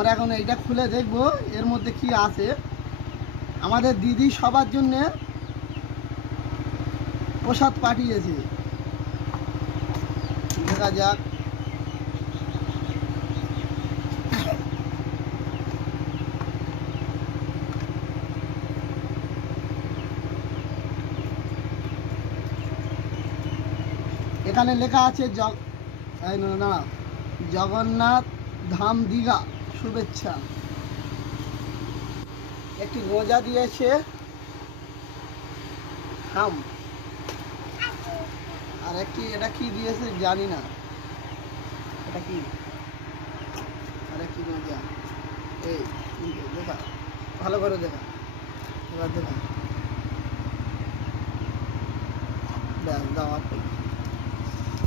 আমরা এখন এইটা খুলে দেখব এর মধ্যে কি আছে। আমাদের দিদি সবার জন্য প্রসাদ পাঠিয়েছে, দেখা যাক। এখানে লেখা আছে না, জগন্নাথ ধাম দীঘা শুভেচ্ছা। একটি গোঁজা দিয়েছে থাম, আর একটি এটা কি দিয়েছে জানি না, এটা কি, আর একটি গোঁজা। এই দেখা, ভালো করে দেখা, এবার দেখা, ব্যাস দাও।